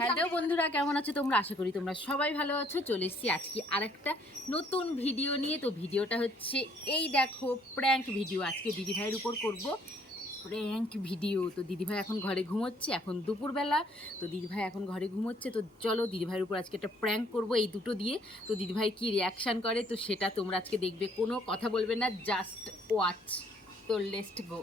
Hello বন্ধুরা কেমন আছো তোমরা? আশা করি তোমরা সবাই ভালো আছো। চলে এসেছি আজকে আরেকটা নতুন ভিডিও নিয়ে। তো ভিডিওটা হচ্ছে এই দেখো প্র্যাঙ্ক ভিডিও আজকে দিদিভাইয়ের উপর করব প্র্যাঙ্ক ভিডিও তো দিদিভাই এখন ঘরে ঘুমোচ্ছে এখন দুপুরবেলা। তো দিদিভাই এখন ঘরে ঘুমোচ্ছে তো চলো দিদিভাইয়ের উপর আজকে একটা প্র্যাঙ্ক করব এই দুটো দিয়ে। তো দিদিভাই কি রিয়াকশান করে তো সেটা তোমরা আজকে দেখবে। কোনো কথা বলবে না জাস্ট ওয়াচ তো লেস্ট গো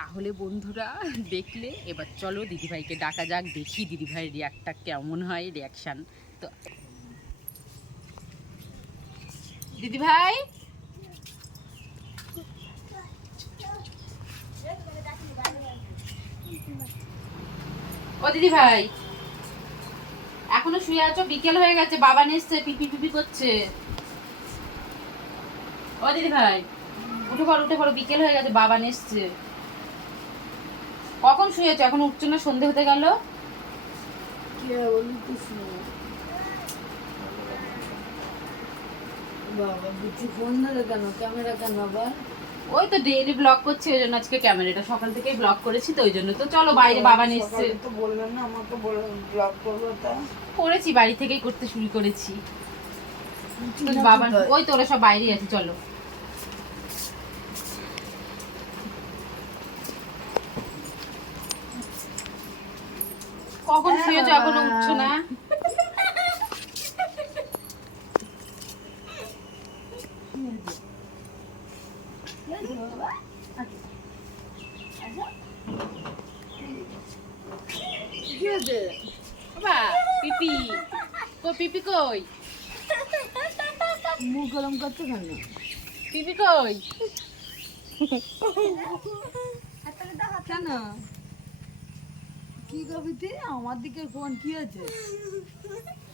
তাহলে বন্ধুরা দেখলে, এবার চলো দিদিভাইকে ডাকা যাক, দেখি দিদিভাইয়ের রিয়াক্টটা কেমন হয় রিয়াকশান তো দিদিভাই? ও দিদিভাই, এখনও শুয়ে আছো? বিকেল হয়ে গেছে, বাবা এসছে পিপি পিপি করছে। ও দিদিভাই, উঠে পড়ো উঠে পড়ো, বিকেল হয়ে গেছে, বাবা এসছে কখন শুয়েছো? এখন উঠছো না? সন্ধে হতে গেল। ওই তো ডেইলি ব্লগ করছি ওই জন্য আজকে ক্যামেরাটা সকাল থেকেই ব্লগ করেছি তো ওই জন্য তো চলো বাইরে বাবা সকালে তো বলবেন না আমাকে বলে ব্লগ করব তা। করেছি বাড়ি থেকেই করতে শুরু করেছি। বাবা ওই তো ওরা সব বাইরে আছে চলো। কখন শুয়েছো? এখনও উঠছো না? কি পিপি। কই পিপি কই? মুখ গরম করছ কেন? পিপি কই? কেন? কি কবিতে আমার দিকে ফোন কি আছে?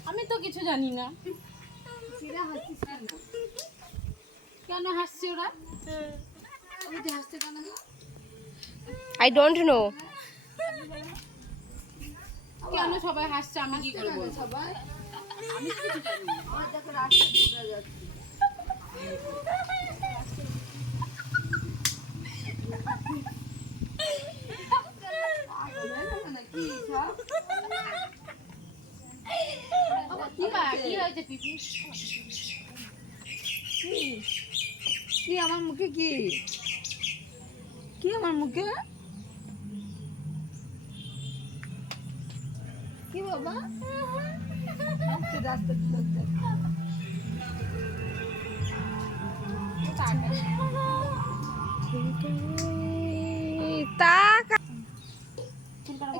আমি তো কিছু জানি না। কেন হাসছে ওরা? হাসতে কেন? I don't know. কেন সবাই হাসছে? আমি কি করে বলব? সবাই? আমি কিছু জানি না। আমার দেখো রাস্তা যাচ্ছে কি বা- কি হয়েছে পিপি? কি? আমার মুখে কি? কি আমার মুখে? কি বাবা? রাস্তা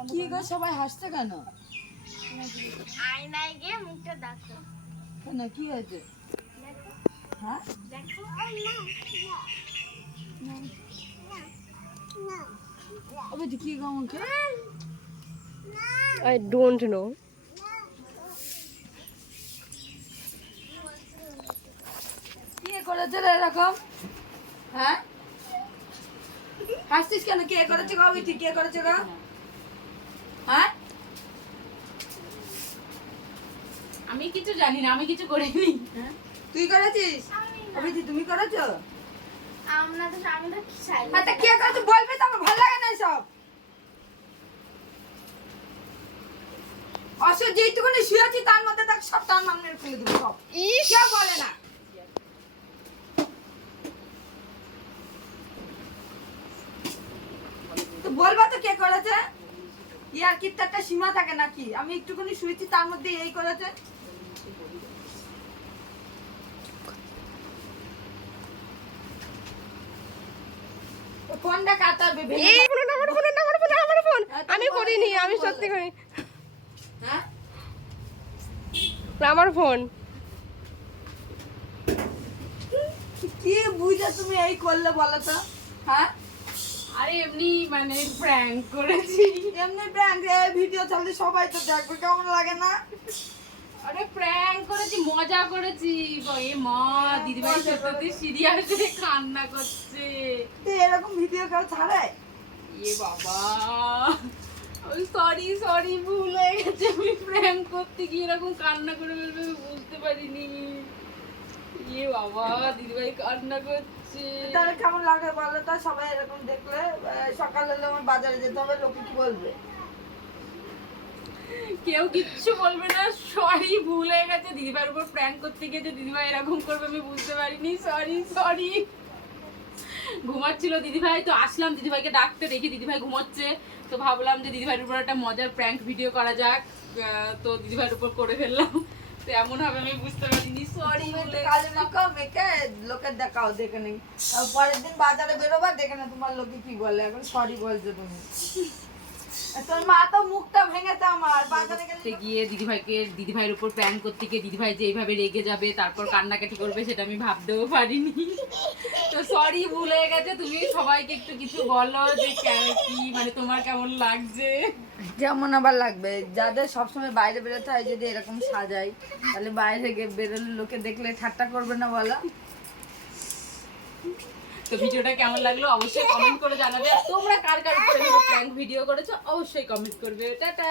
কি গো সবাই হাসছে কেন? আয়নায় গিয়ে মুখটা দেখো। কি হয়েছে? হ্যাঁ? দেখো আবে তুই কি গো আমাকে? আই ডোন্ট নো কে করেছে রে এরকম? হ্যাঁ? হাসছিস কেন? কে করেছে গো? কে করেছে গো? হ্যাঁ? আমি কিছু জানি না আমি কিছু করিনি হ্যাঁ? তুই করেছিস? তুমি করেছ? আমরা তো আমি তো চাই? আচ্ছা কে করেছে বলবি তো আমার ভালো লাগে না সব অসহ্য যেইটুকুনি শুয়েছি তার মধ্যে দেখ সব মামনের ফেলে দেবো সব। কেউ বলে না। তো বলবা তো কে করেছে? ইয়ার কি একটা সীমা থাকে নাকি? আমি একটুখানি শুয়েছি তার মধ্যে এই করেছে। ফোনটা কাটাবে এই ফোন আমার ফোন আমার ফোন আমার ফোন। হ্যাঁ, আমি করিনি আমি সত্যি করি। হ্যাঁ? আমার ফোন। কি বুঝে তুমি এই করলে বলো তো? হ্যাঁ? আরে এমনি মানে প্র্যাঙ্ক করেছি। এমনি প্র্যাঙ্ক ভিডিও চাললে সবাই তো দেখবে কেমন লাগে না? আরে প্র্যাঙ্ক করেছি মজা করেছি। এ মা দিদিভাই সত্যি সিরিয়াসলি কান্না করছে। তো এরকম ভিডিও কেউ ছাড়ে এ বাবা। ওই সরি সরি ভুল হয়ে গেছে। আমি প্র্যাঙ্ক করতে গিয়ে এরকম কান্না করে ফেলবে আমি বুঝতে পারিনি। এ বাবা দিদিভাই কান্না করছে। তাহলে কেমন লাগে বলো তো? সবাই এরকম দেখলে সকালে হলে আমার বাজারে যেতে হবে লোকে কি বলবে? কেউ কিচ্ছু বলবে না সরি ভুল হয়ে গেছে। দিদিভাইয়ের উপর প্র্যাঙ্ক করতে গিয়ে যে দিদিভাই এরকম করবে আমি বুঝতে পারিনি। সরি সরি ঘুমাচ্ছিল দিদিভাই তো আসলাম দিদিভাইকে ডাকতে দেখি দিদিভাই ঘুমাচ্ছে। তো ভাবলাম যে দিদিভাইয়ের উপর একটা মজার প্র্যাঙ্ক ভিডিও করা যাক। তো দিদিভাইয়ের উপর করে ফেললাম। তো এমন হবে আমি বুঝতে পারিনি। সরি কাজে মাখাও মেখে লোকের দেখাও দেখে নেই। পরের দিন বাজারে বেরোবা দেখে না তোমার লোকে কি বলে। এখন সরি বলছো তুমি। তোর মা তো মুখটা গিয়ে দিদিভাইকে দিদিভাইয়ের উপর প্র্যাঙ্ক করতে গিয়ে দিদিভাই যে এইভাবে রেগে যাবে তারপর কান্নাকাটি করবে সেটা আমি ভাবতেও পারিনি। তো সরি ভুল হয়ে গেছে। তুমি সবাইকে একটু কিছু বলো যে কে- কি মানে তোমার কেমন লাগছে? যেমন আবার লাগবে। যাদের সবসময় বাইরে বেরোতে হয় যদি এরকম সাজাই তাহলে বাইরে গিয়ে বেরোলে লোকে দেখলে ঠাট্টা করবে না বলো? তো ভিডিওটা কেমন লাগল অবশ্যই কমেন্ট করে জানাবে। তোমরা কার কার ভিডিও করেছ, অবশ্যই কমেন্ট করবে। টাটা!